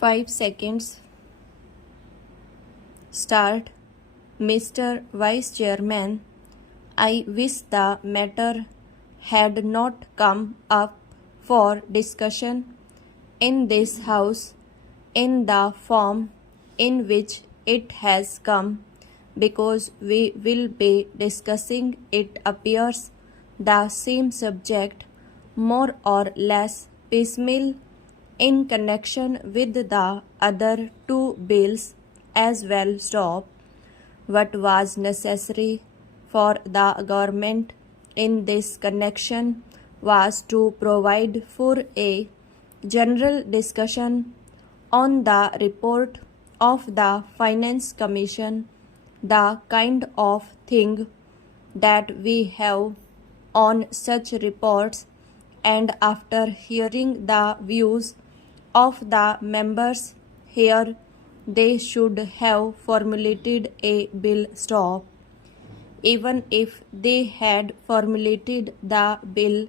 5 seconds. Start. Mr. Vice Chairman, I wish the matter had not come up for discussion in this House in the form in which it has come, because we will be discussing, it appears, the same subject more or less piecemeal in connection with the other two bills as well. Stop. What was necessary for the government in this connection was to provide for a general discussion on the report of the Finance Commission, the kind of thing that we have on such reports, and after hearing the views of the members here, they should have formulated a bill. Stop. Even if they had formulated the bill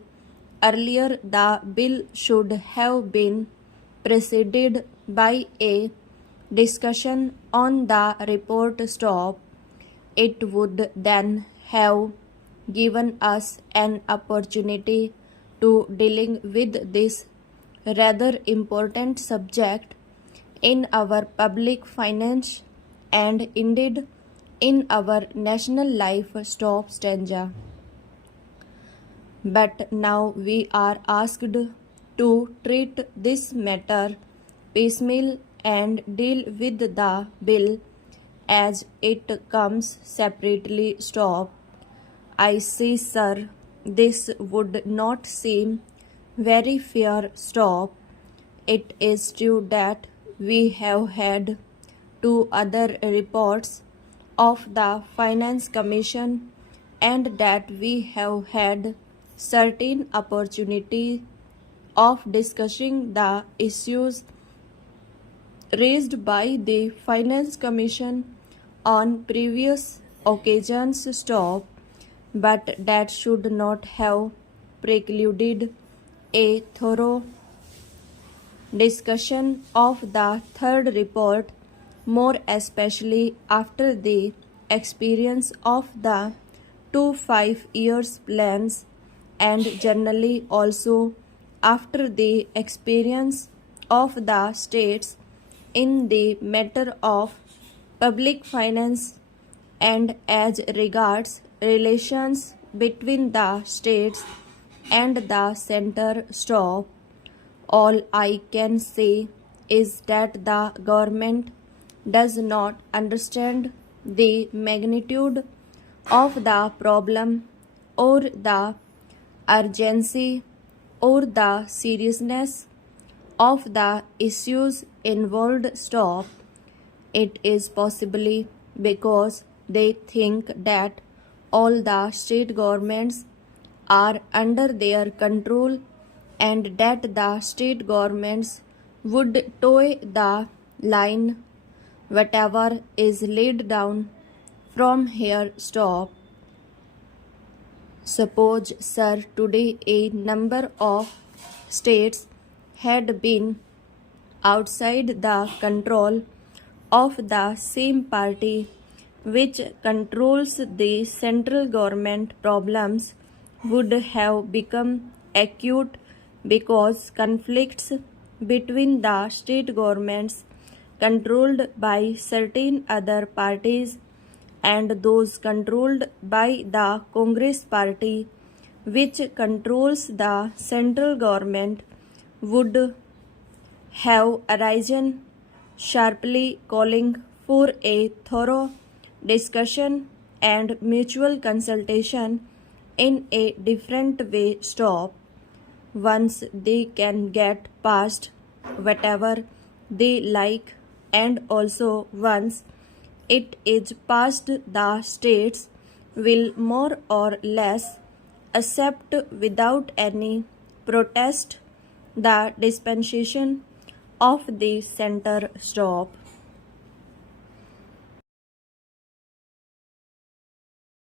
earlier, the bill should have been preceded by a discussion on the report. Stop. It would then have given us an opportunity to dealing with this rather important subject in our public finance and indeed in our national life. Stop. Stanza. But now we are asked to treat this matter piecemeal and deal with the bill as it comes separately. Stop. I see, sir, this would not seem very fair. Stop. It is true that we have had two other reports of the Finance Commission and that we have had certain opportunity of discussing the issues raised by the Finance Commission on previous occasions. Stop. But that should not have precluded a thorough discussion of the third report, more especially after the experience of the 2 5-year plans, and generally also after the experience of the states in the matter of public finance and as regards relations between the states and the center. Stop. All I can say is that the government does not understand the magnitude of the problem or the urgency or the seriousness of the issues involved. Stop. It is possibly because they think that all the state governments are under their control and that the state governments would toe the line whatever is laid down from here. Stop. Suppose, sir, today a number of states had been outside the control of the same party which controls the central government. Problems would have become acute because conflicts between the state governments controlled by certain other parties and those controlled by the Congress party, which controls the central government, would have arisen sharply, calling for a thorough discussion and mutual consultation in a different way. Stop. Once they can get past whatever they like, and also once it is past, the states will more or less accept without any protest the dispensation of the center. Stop.